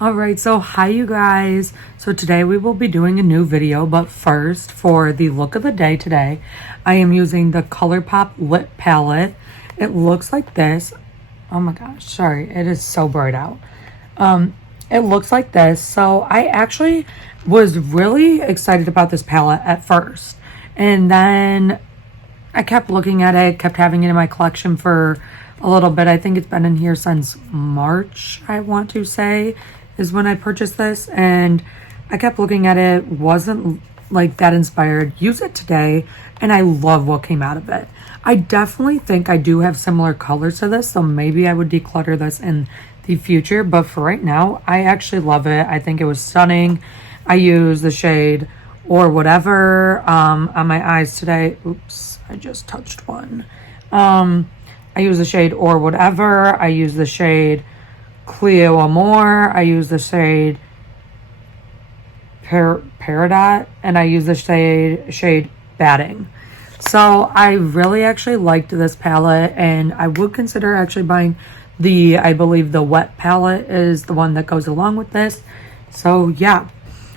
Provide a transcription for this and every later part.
Alright, so hi you guys. So today we will be doing a new video, but first, for the look of the day today, I am using the ColourPop lip palette. It looks like this. Oh my gosh, sorry, it is so bright out. It looks like this. So I actually was really excited about this palette at first, and then I kept looking at it, kept having it in my collection for a little bit. I think it's been in here since March, I want to say, is when I purchased this, and I kept looking at it, wasn't like that inspired. Use it today, and I love what came out of it. I definitely think I do have similar colors to this, so maybe I would declutter this in the future, but for right now, I actually love it. I think it was stunning. I use the shade or whatever on my eyes today. Oops, I just touched one. I use the shade or whatever. I use the shade Cleo Amore. I use the shade Peridot, and I use the shade Batting. So I really actually liked this palette, and I would consider actually buying I believe the wet palette is the one that goes along with this. So yeah,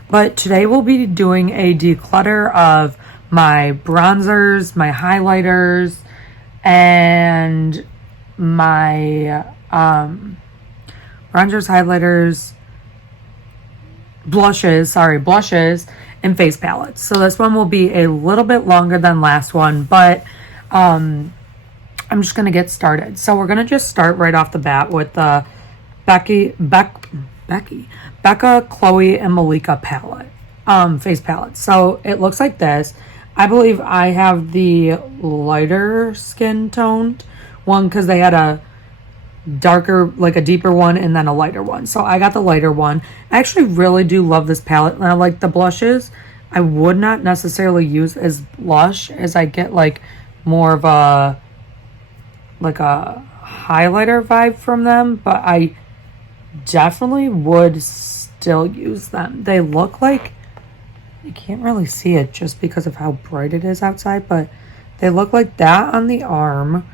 but today we'll be doing a declutter of my bronzers, my highlighters, and my bronzers, highlighters, blushes, and face palettes. So this one will be a little bit longer than last one, but I'm just going to get started. So we're going to just start right off the bat with the Becca, Chloe, and Malika palette, face palette. So it looks like this. I believe I have the lighter skin toned one because they had a darker, like a deeper one, and then a lighter one. So I got the lighter one. I actually really do love this palette, and I like the blushes. I would not necessarily use as blush, as I get like more of a highlighter vibe from them, but I definitely would still use them. They look like, you can't really see it just because of how bright it is outside, but they look like that on the arm.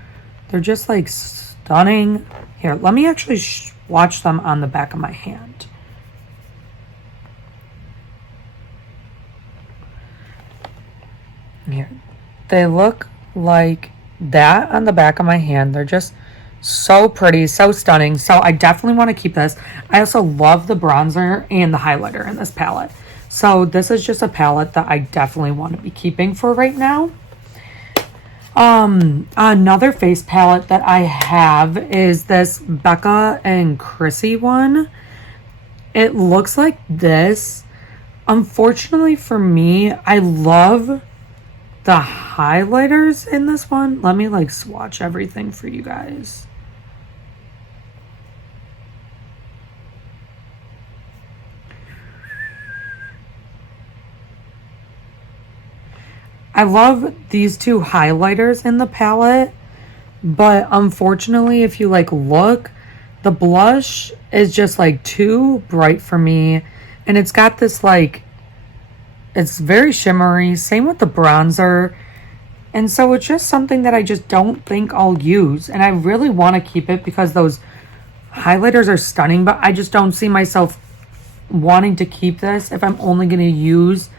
They're just like stunning. Here, let me actually watch them on the back of my hand. Here, they look like that on the back of my hand. They're just so pretty, so stunning. So I definitely want to keep this. I also love the bronzer and the highlighter in this palette. So this is just a palette that I definitely want to be keeping for right now. Another face palette that I have is this Becca and Chrissy one. It looks like this. Unfortunately for me, I love the highlighters in this one. Let me like swatch everything for you guys. I love these two highlighters in the palette, but unfortunately, if you like look, the blush is just like too bright for me, and it's got this like, it's very shimmery, same with the bronzer, and so it's just something that I just don't think I'll use, and I really want to keep it because those highlighters are stunning, but I just don't see myself wanting to keep this if I'm only going to use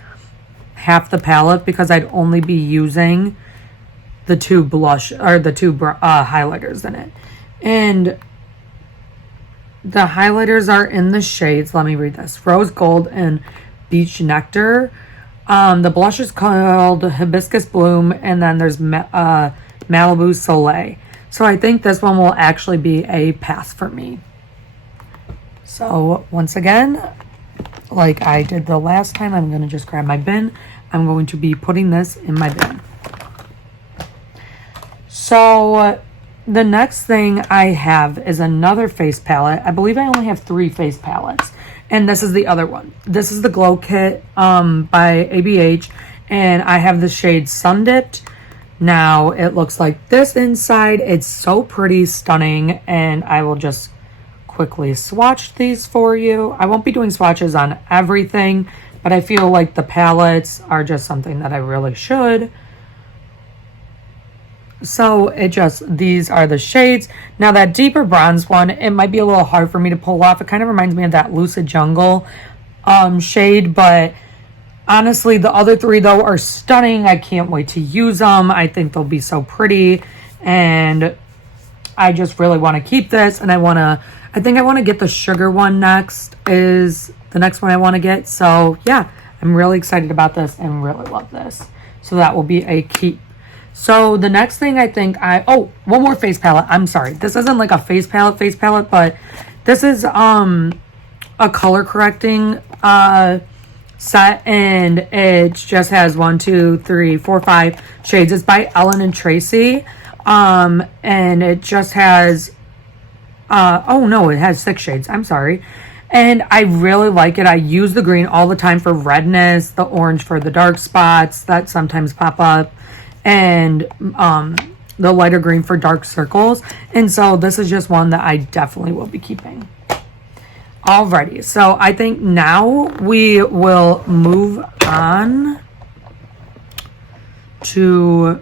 half the palette, because I'd only be using the two blush or the two highlighters in it. And the highlighters are in the shades, let me read this, Rose Gold and Beach Nectar. The blush is called Hibiscus Bloom, and then there's Malibu Soleil. So I think this one will actually be a pass for me. So once again, like I did the last time, I'm going to just grab my bin. I'm going to be putting this in my bin. So the next thing I have is another face palette. I believe I only have 3 face palettes, and this is the other one. This is the Glow Kit by ABH, and I have the shade Sun Dipped. Now it looks like this inside. It's so pretty, stunning, and I will just quickly swatch these for you. I won't be doing swatches on everything, but I feel like the palettes are just something that I really should. So these are the shades. Now that deeper bronze one, it might be a little hard for me to pull off. It kind of reminds me of that Lucid Jungle shade, but honestly, the other three though are stunning. I can't wait to use them. I think they'll be so pretty, and I just really want to keep this, and I think I want to get the sugar one next, is the next one I want to get. So yeah, I'm really excited about this and really love this. So that will be a keep. So the next thing I think one more face palette. I'm sorry. This isn't like a face palette, but this is a color correcting set, and it just has 1, 2, 3, 4, 5 shades. It's by Ellen and Tracy. And it just has it has 6 shades. I'm sorry. And I really like it. I use the green all the time for redness, the orange for the dark spots that sometimes pop up, and the lighter green for dark circles. And so this is just one that I definitely will be keeping. Alrighty, so I think now we will move on to,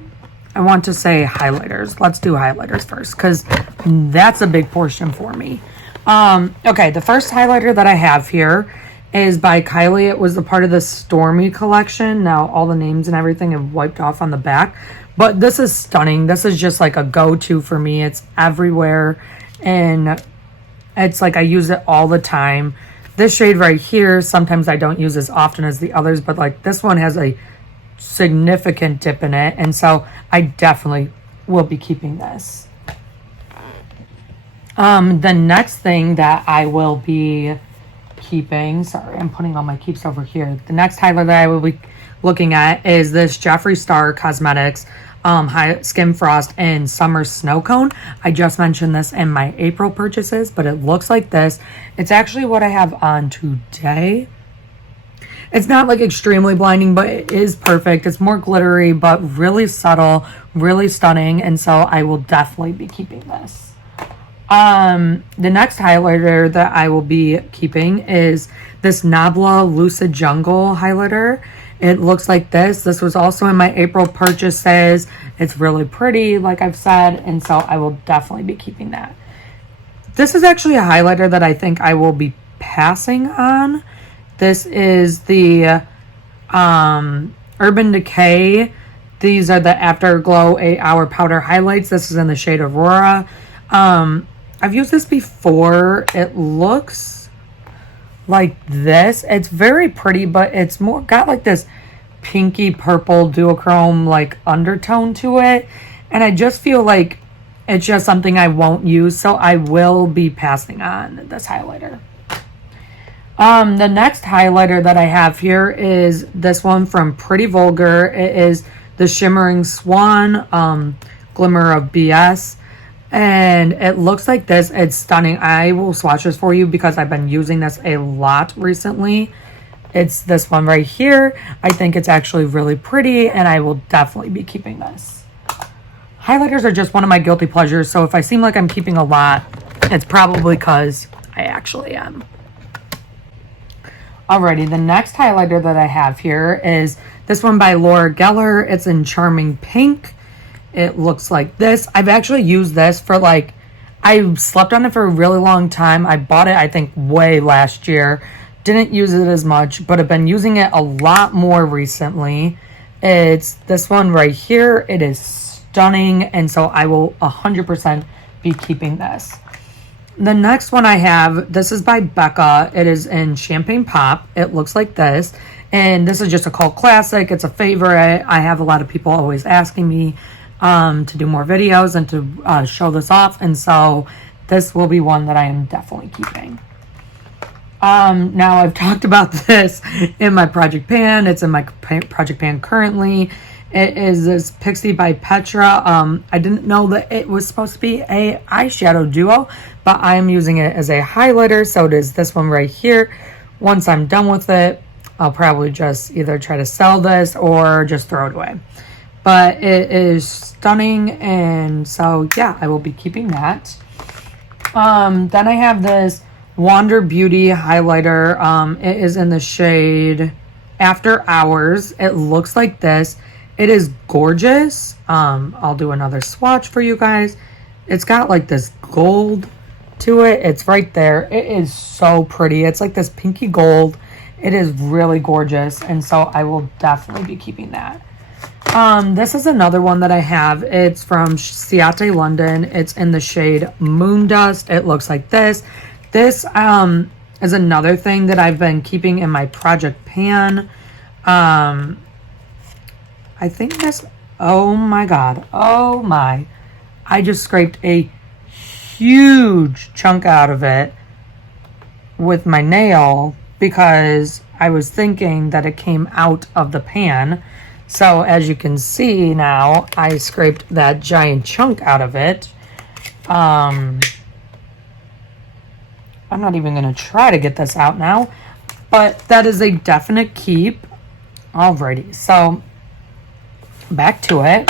I want to say highlighters. Let's do highlighters first, because that's a big portion for me. Okay, the first highlighter that I have here is by Kylie. It was a part of the Stormy collection. Now all the names and everything have wiped off on the back, but this is stunning. This is just like a go-to for me. It's everywhere, and it's like I use it all the time. This shade right here, sometimes I don't use as often as the others, but like this one has a significant dip in it, and so I definitely will be keeping this. The next thing that I will be keeping, sorry, I'm putting all my keeps over here. The next highlighter that I will be looking at is this Jeffree Star Cosmetics High Skin Frost and Summer Snow Cone. I just mentioned this in my April purchases, but it looks like this. It's actually what I have on today. It's not like extremely blinding, but it is perfect. It's more glittery, but really subtle, really stunning, and so I will definitely be keeping this. The next highlighter that I will be keeping is this Nabla Lucid Jungle highlighter. It looks like this. This was also in my April purchases. It's really pretty, like I've said, and so I will definitely be keeping that. This is actually a highlighter that I think I will be passing on. This is the Urban Decay. These are the Afterglow 8-Hour Powder Highlights. This is in the shade Aurora. I've used this before. It looks like this. It's very pretty, but it's more got like this pinky purple duochrome like undertone to it, and I just feel like it's just something I won't use, so I will be passing on this highlighter. The next highlighter that I have here is this one from Pretty Vulgar. It is the Shimmering Swan Glimmer of BS. And it looks like this. It's stunning. I will swatch this for you because I've been using this a lot recently. It's this one right here. I think it's actually really pretty, and I will definitely be keeping this. Highlighters are just one of my guilty pleasures, so if I seem like I'm keeping a lot, it's probably because I actually am. Alrighty, the next highlighter that I have here is this one by Laura Geller. It's in Charming Pink. It looks like this. I've actually used this for like, I slept on it for a really long time. I bought it, I think, way last year. Didn't use it as much, but I've been using it a lot more recently. It's this one right here. It is stunning, and so I will 100% be keeping this. The next one I have, this is by Becca. It is in Champagne Pop. It looks like this, and this is just a cult classic. It's a favorite. I have a lot of people always asking me to do more videos and to show this off, and so this will be one that I am definitely keeping. Now I've talked about this in my project pan. It's in my project pan currently. It is this Pixie by Petra. I didn't know that it was supposed to be a eyeshadow duo, but I am using it as a highlighter, so it is this one right here. Once I'm done with it, I'll probably just either try to sell this or just throw it away. But it is stunning, and so yeah, I will be keeping that. Then I have this Wander Beauty highlighter. It is in the shade After Hours. It looks like this. It is gorgeous. I'll do another swatch for you guys. It's got like this gold to it. It's right there. It is so pretty. It's like this pinky gold. It is really gorgeous, and so I will definitely be keeping that. This is another one that I have. It's from Ciate London. It's in the shade Moon Dust. It looks like this. This is another thing that I've been keeping in my project pan. I think this, oh my god, oh my, I just scraped a huge chunk out of it with my nail because I was thinking that it came out of the pan. So as you can see now, I scraped that giant chunk out of it. I'm not even going to try to get this out now, but that is a definite keep. Alrighty, so back to it.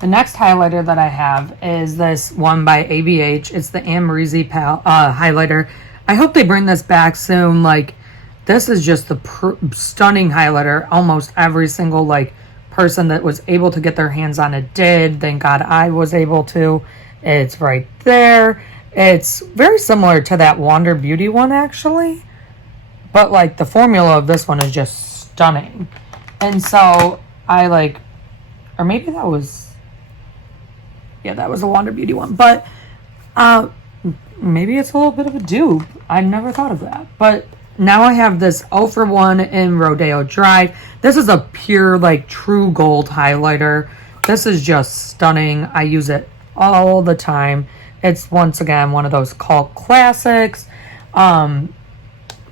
The next highlighter that I have is this one by ABH. It's the Amrezy highlighter. I hope they bring this back soon. Like, this is just the stunning highlighter. Almost every single like person that was able to get their hands on it did. Thank God I was able to. It's right there. It's very similar to that Wander Beauty one actually, but like the formula of this one is just stunning. And so I like, or maybe that was, yeah, that was the Wander Beauty one, but maybe it's a little bit of a dupe. I never thought of that, but now I have this 0 for 1 in Rodeo Drive. This is a pure, like, true gold highlighter. This is just stunning. I use it all the time. It's, once again, one of those cult classics. And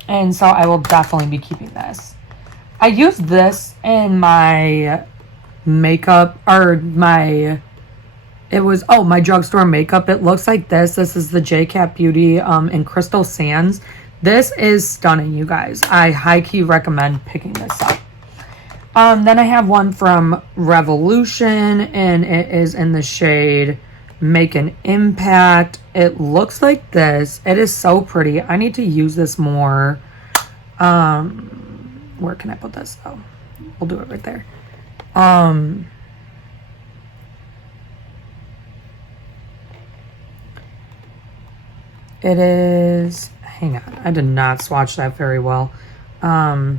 so I will definitely be keeping this. I use this in my makeup, or my, it was, oh, my drugstore makeup. It looks like this. This is the J-Cat Beauty in Crystal Sands. This is stunning, you guys. I high-key recommend picking this up. Then I have one from Revolution, and it is in the shade Make an Impact. It looks like this. It is so pretty. I need to use this more. Where can I put this? Oh, we'll do it right there. It is... Hang on, I did not swatch that very well. All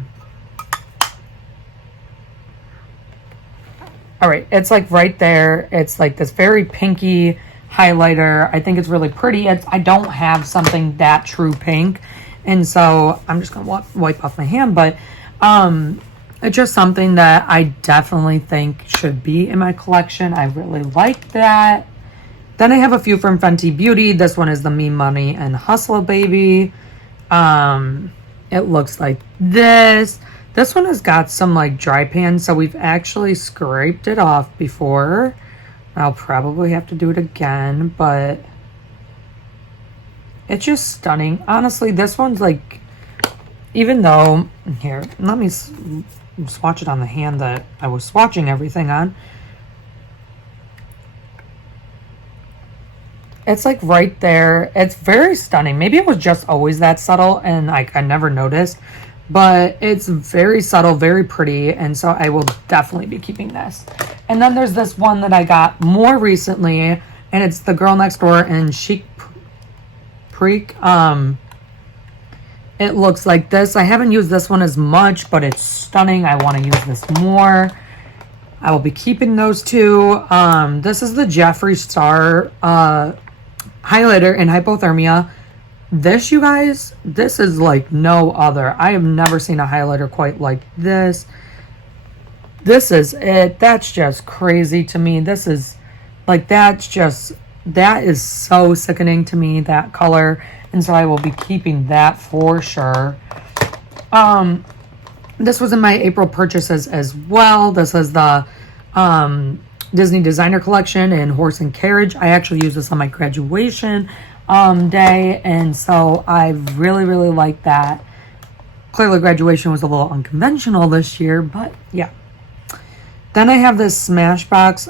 right, it's like right there. It's like this very pinky highlighter. I think it's really pretty. I don't have something that true pink, and so I'm just gonna wipe off my hand, but it's just something that I definitely think should be in my collection. I really like that. Then I have a few from Fenty Beauty. This one is the Me Money and Hustle Baby. It looks like this. This one has got some like dry pan, so we've actually scraped it off before. I'll probably have to do it again, but it's just stunning. Honestly, this one's like, even though, here, let me swatch it on the hand that I was swatching everything on. It's like right there. It's very stunning. Maybe it was just always that subtle and like I never noticed, but it's very subtle, very pretty, and so I will definitely be keeping this. And then there's this one that I got more recently, and it's the Girl Next Door in Chic Preak. It looks like this. I haven't used this one as much, but it's stunning. I want to use this more. I will be keeping those two. This is the Jeffree Star highlighter in Hypothermia. This, you guys, this is like no other. I have never seen a highlighter quite like this. This is it. That's just crazy to me. This is like, that is so sickening to me, that color. And so I will be keeping that for sure. This was in my April purchases as well. This is the Disney Designer Collection in Horse and Carriage. I actually used this on my graduation day, and so I really, really like that. Clearly graduation was a little unconventional this year, but yeah. Then I have this Smashbox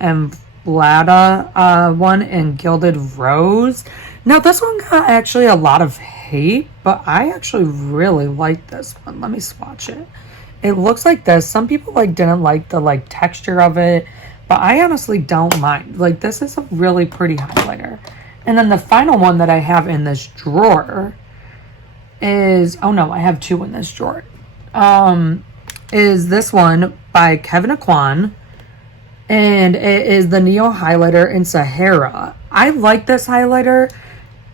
and Vlada one in Gilded Rose. Now this one got actually a lot of hate, but I actually really like this one. Let me swatch it. It looks like this. Some people like didn't like the like texture of it, but I honestly don't mind. Like this is a really pretty highlighter. And then the final one that I have in this drawer is, oh no, I have two in this drawer. Is this one by Kevin Aquan, and it is the Neo highlighter in Sahara. I like this highlighter,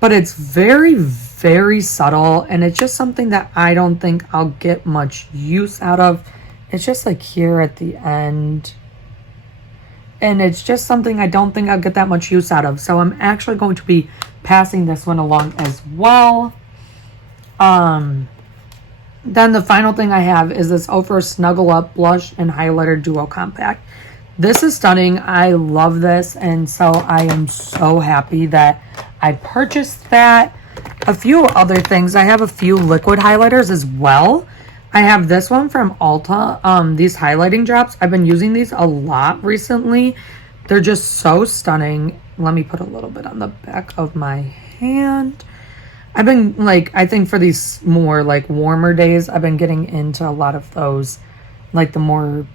but it's very, very subtle, and it's just something that I don't think I'll get much use out of. It's just like here at the end, and it's just something I don't think I'll get that much use out of. So I'm actually going to be passing this one along as well. Then the final thing I have is this Ofra Snuggle Up Blush and Highlighter Duo Compact. This is stunning. I love this, and so I am so happy that I purchased that. A few other things. I have a few liquid highlighters as well. I have this one from Ulta. These highlighting drops. I've been using these a lot recently. They're just so stunning. Let me put a little bit on the back of my hand. I've been like, I think for these more like warmer days, I've been getting into a lot of those, like the more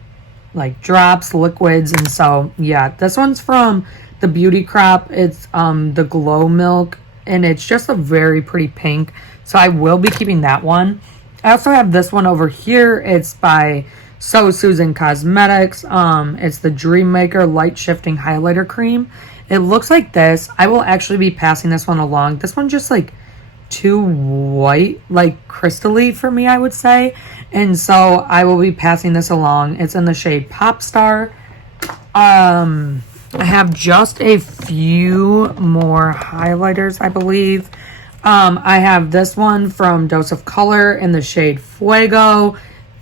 like drops, liquids. And so, yeah, this one's from the Beauty Crop. It's the Glow Milk, and it's just a very pretty pink. So I will be keeping that one. I also have this one over here. It's by So Susan Cosmetics. It's the Dream Maker Light Shifting Highlighter Cream. It looks like this. I will actually be passing this one along. This one just like too white, like crystally for me, I would say. And so I will be passing this along. It's in the shade Pop Star. I have just a few more highlighters, I believe. I have this one from Dose of Color in the shade Fuego.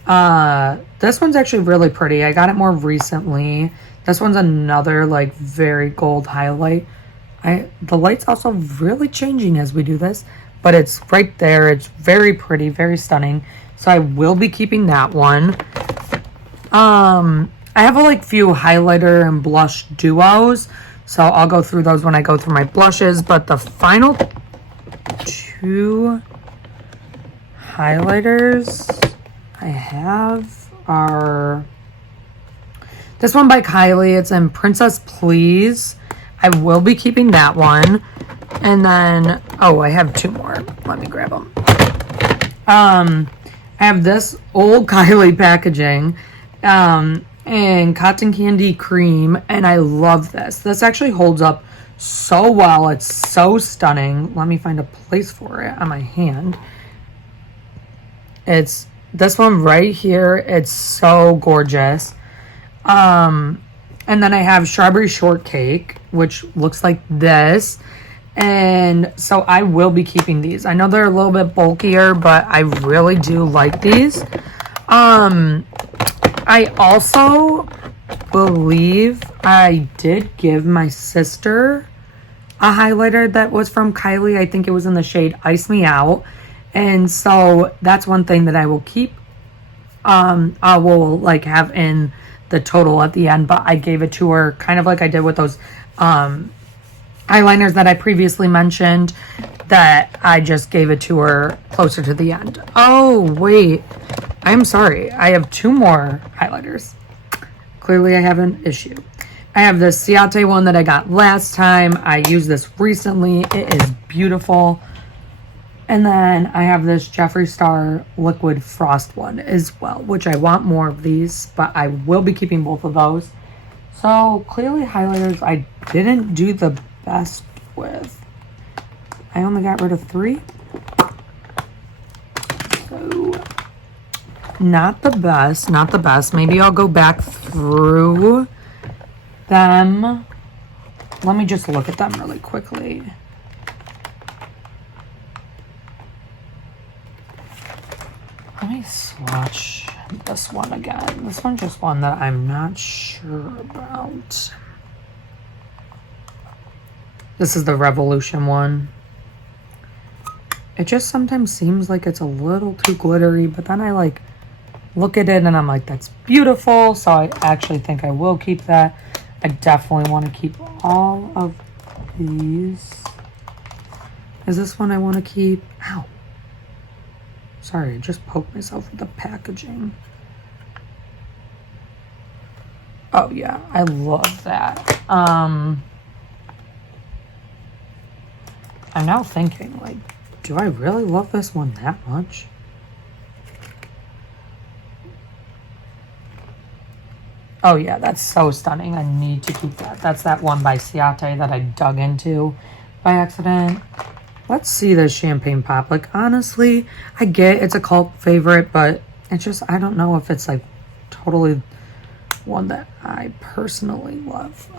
This one's actually really pretty. I got it more recently. This one's another like very gold highlight. The light's also really changing as we do this, but it's right there. It's very pretty, very stunning. So I will be keeping that one. I have a like few highlighter and blush duos, so I'll go through those when I go through my blushes. But the final two highlighters I have are this one by Kylie. It's in Princess Please. I will be keeping that one. And then, oh, I have two more. Let me grab them. I have this old Kylie packaging and Cotton Candy Cream, and I love this. This actually holds up so well. It's so stunning. Let me find a place for it on my hand. It's this one right here. It's so gorgeous. And then I have Strawberry Shortcake, which looks like this. And so I will be keeping these. I know they're a little bit bulkier, but I really do like these. I also believe I did give my sister a highlighter that was from Kylie. I think it was in the shade Ice Me Out. And so that's one thing that I will keep. I will like have in the total at the end, but I gave it to her kind of like I did with those eyeliners that I previously mentioned, that I just gave it to her closer to the end. Oh, wait. I'm sorry. I have two more highlighters. Clearly, I have an issue. I have the Ciate one that I got last time. I used this recently. It is beautiful. And then I have this Jeffree Star Liquid Frost one as well, which I want more of these, but I will be keeping both of those. So, clearly highlighters I didn't do the best with. I only got rid of 3. So, not the best, not the best. Maybe I'll go back through them. Let me just look at them really quickly. Let me swatch this one again. This one's just one that I'm not sure about. This is the Revolution one. It just sometimes seems like it's a little too glittery, but then I like look at it and I'm like, that's beautiful. So I actually think I will keep that. I definitely want to keep all of these. Is this one I want to keep? Ow. Sorry, I just poked myself with the packaging. Oh yeah, I love that. I'm now thinking, like, do I really love this one that much? Oh yeah, that's so stunning. I need to keep that. That's that one by Ciate that I dug into by accident. Let's see this champagne pop. Like, honestly, I get it's a cult favorite, but it's just, I don't know if it's like totally one that I personally love.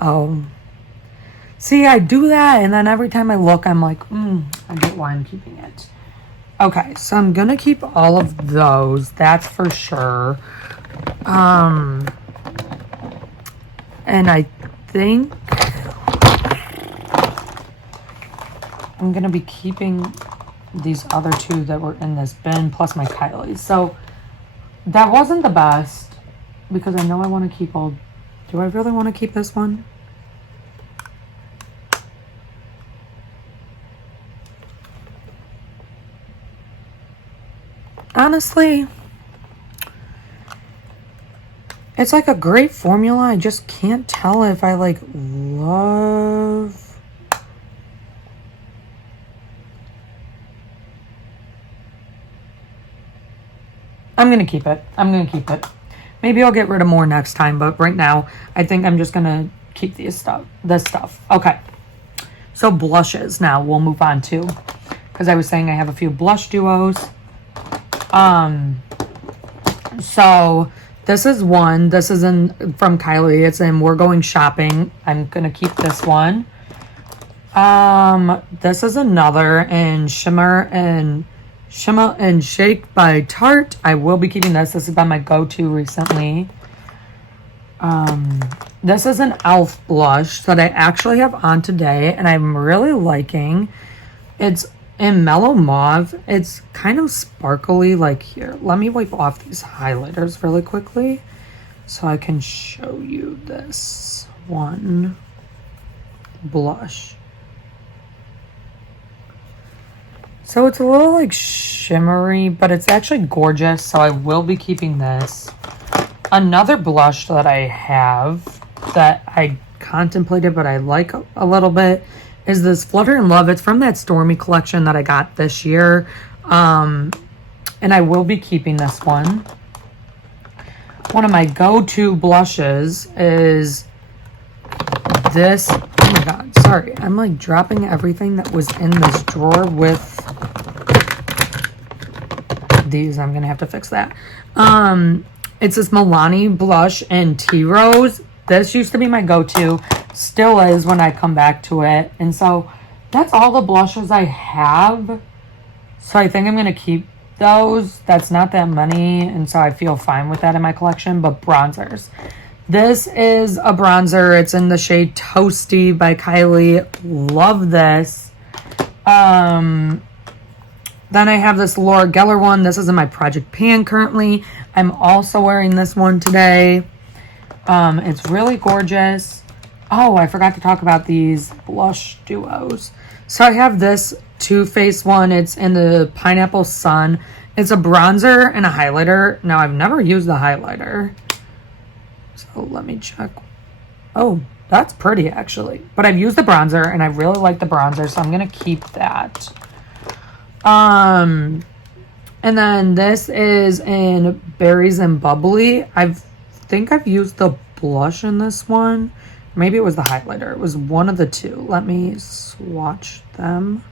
See, I do that, and then every time I look, I'm like, I get why I'm keeping it. Okay, so I'm gonna keep all of those, that's for sure. And I think I'm gonna be keeping these other two that were in this bin, plus my Kylie. So that wasn't the best, because I know I want to keep all. Do I really want to keep this one? Honestly, it's like a great formula. I just can't tell if I like love. I'm gonna keep it. I'm gonna keep it. Maybe I'll get rid of more next time, but right now I think I'm just gonna keep this stuff. Okay. So blushes now we'll move on to, because I was saying I have a few blush duos. So this is one. This is from Kylie. It's in We're Going Shopping. I'm gonna keep this one. This is another in Shimmer and Shake by Tarte. I will be keeping this. This has been my go-to recently. This is an e.l.f. blush that I actually have on today, and I'm really liking. It's in Mellow Mauve. It's kind of sparkly, like here. Let me wipe off these highlighters really quickly so I can show you this one blush. So it's a little like shimmery, but it's actually gorgeous, so I will be keeping this. Another blush that I have that I contemplated but I like a little bit is this Flutter in Love. It's from that Stormy collection that I got this year. And I will be keeping this one. One of my go-to blushes is this. Oh my god, sorry. I'm like dropping everything that was in this drawer with these. I'm gonna have to fix that. It's this Milani blush in Tea Rose. This used to be my go-to, still is when I come back to it. And so that's all the blushes I have. So I think I'm gonna keep those. That's not that many, and so I feel fine with that in my collection. But bronzers. This is a bronzer. It's in the shade Toasty by Kylie. Love this. Then I have this Laura Geller one. This is in my Project Pan currently. I'm also wearing this one today. It's really gorgeous. Oh, I forgot to talk about these blush duos. So I have this Too Faced one. It's in the Pineapple Sun. It's a bronzer and a highlighter. Now, I've never used the highlighter. So let me check. Oh, that's pretty actually. But I've used the bronzer and I really like the bronzer, so I'm going to keep that. And then this is in Berries and Bubbly. I think I've used the blush in this one. Maybe it was the highlighter. It was one of the two. Let me swatch them.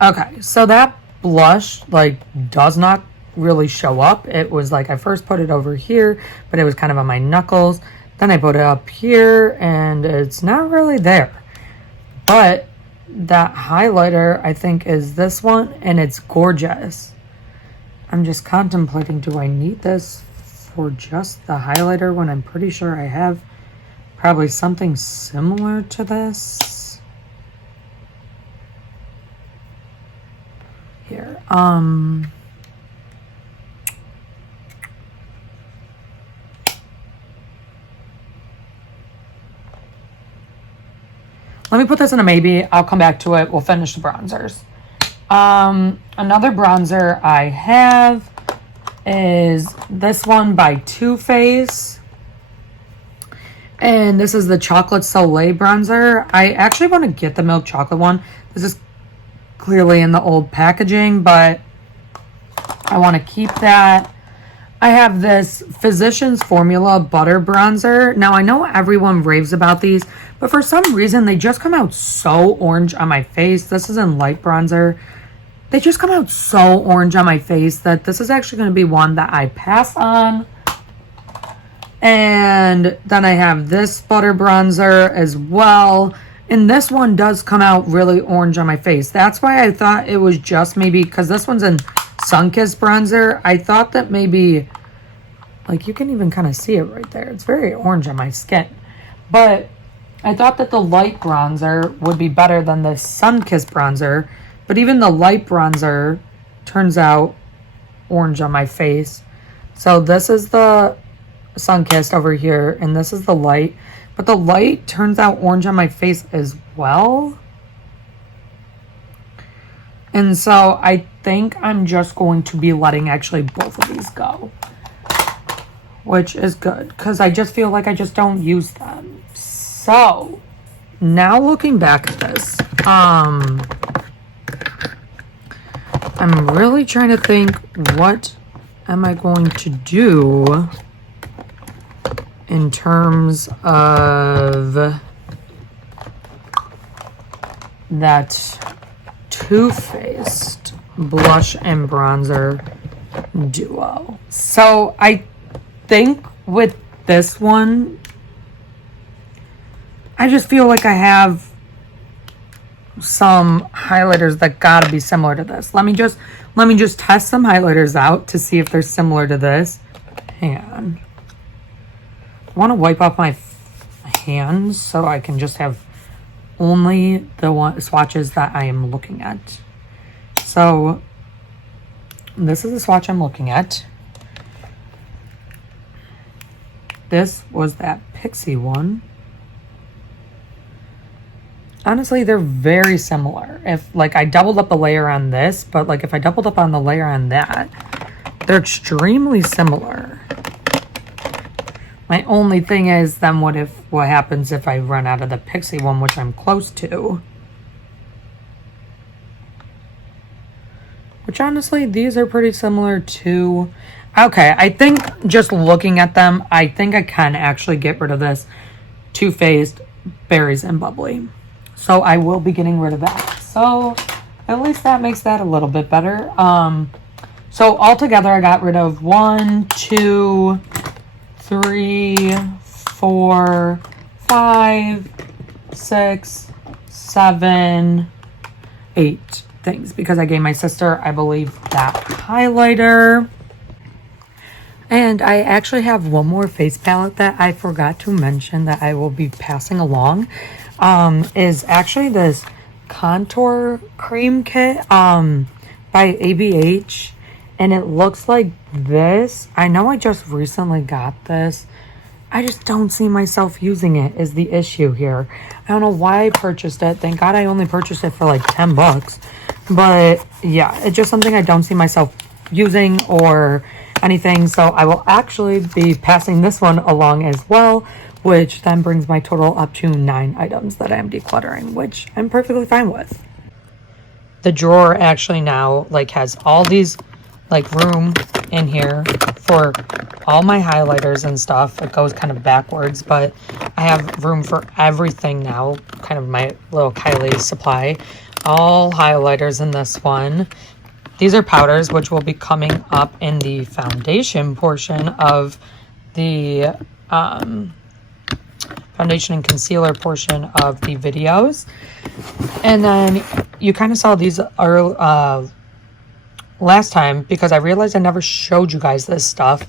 Okay, so that blush like does not really show up. It was like I first put it over here, but it was kind of on my knuckles. Then I put it up here and it's not really there. But that highlighter I think is this one, and it's gorgeous. I'm just contemplating, do I need this for just the highlighter when I'm pretty sure I have probably something similar to this? Here. Let me put this in a maybe. I'll come back to it. We'll finish the bronzers. Another bronzer I have is this one by Too Faced. And this is the Chocolate Soleil bronzer. I actually want to get the milk chocolate one. This is clearly in the old packaging, but I want to keep that. I have this Physicians Formula Butter Bronzer. Now, I know everyone raves about these, but for some reason, they just come out so orange on my face. This is in light bronzer. They just come out so orange on my face that this is actually going to be one that I pass on. And then I have this butter bronzer as well. And this one does come out really orange on my face. That's why I thought it was just maybe, because this one's in Sunkissed bronzer. I thought that maybe, like, you can even kind of see it right there. It's very orange on my skin. But I thought that the light bronzer would be better than the Sunkissed bronzer. But even the light bronzer turns out orange on my face. So this is the Sunkissed over here, and this is the light, but the light turns out orange on my face as well. And so I think I'm just going to be letting actually both of these go, which is good because I just feel like I just don't use them. So now looking back at this, I'm really trying to think, what am I going to do in terms of that Too Faced blush and bronzer duo. So I think with this one, I just feel like I have some highlighters that gotta be similar to this. Let me just test some highlighters out to see if they're similar to this. Hang on. I want to wipe off my hands so I can just have only the swatches that I am looking at. So this is the swatch I'm looking at. This was that Pixie one. Honestly, they're very similar. If, like, I doubled up a layer on this, but, like, if I doubled up on the layer on that, they're extremely similar. My only thing is then what happens if I run out of the Pixie one, which I'm close to. Which honestly, these are pretty similar to. Okay, I think just looking at them, I think I can actually get rid of this Too Faced Berries and Bubbly. So I will be getting rid of that. So at least that makes that a little bit better. So altogether, I got rid of 1, 2, 3, 4, 5, 6, 7, 8 things because I gave my sister, I believe, that highlighter. And I actually have one more face palette that I forgot to mention that I will be passing along. Is actually this contour cream kit by ABH. And it looks like this. I know I just recently got this. I just don't see myself using it is the issue here. I don't know why I purchased it. Thank God I only purchased it for like 10 bucks. But yeah, it's just something I don't see myself using or anything. So I will actually be passing this one along as well, which then brings my total up to 9 items that I am decluttering, which I'm perfectly fine with. The drawer actually now like has all these like room in here for all my highlighters and stuff. It goes kind of backwards, but I have room for everything now. Kind of my little Kylie supply. All highlighters in this one. These are powders, which will be coming up in the foundation portion of the foundation and concealer portion of the videos. And then you kind of saw these last time because I realized I never showed you guys this stuff.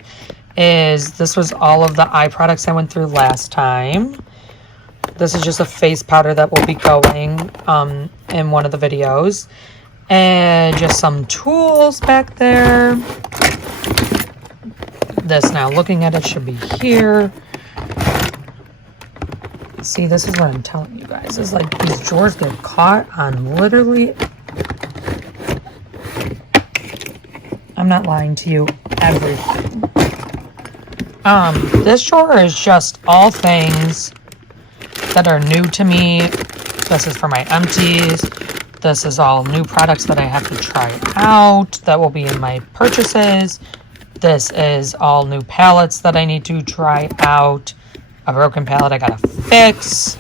This was all of the eye products I went through last time. This is just a face powder that will be going in one of the videos. And just some tools back there. This now looking at it should be here. See, this is what I'm telling you guys. It's like these drawers get caught on literally I'm not lying to you. Everything. This drawer is just all things that are new to me. This is for my empties. This is all new products that I have to try out that will be in my purchases. This is all new palettes that I need to try out. A broken palette I gotta fix.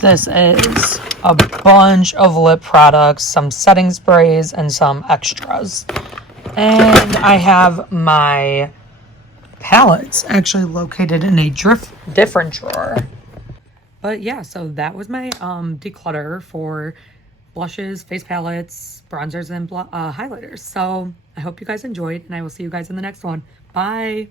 This is a bunch of lip products, some setting sprays, and some extras. And I have my palettes actually located in a different drawer. But yeah, so that was my declutter for blushes, face palettes, bronzers, and highlighters. So I hope you guys enjoyed, and I will see you guys in the next one. Bye!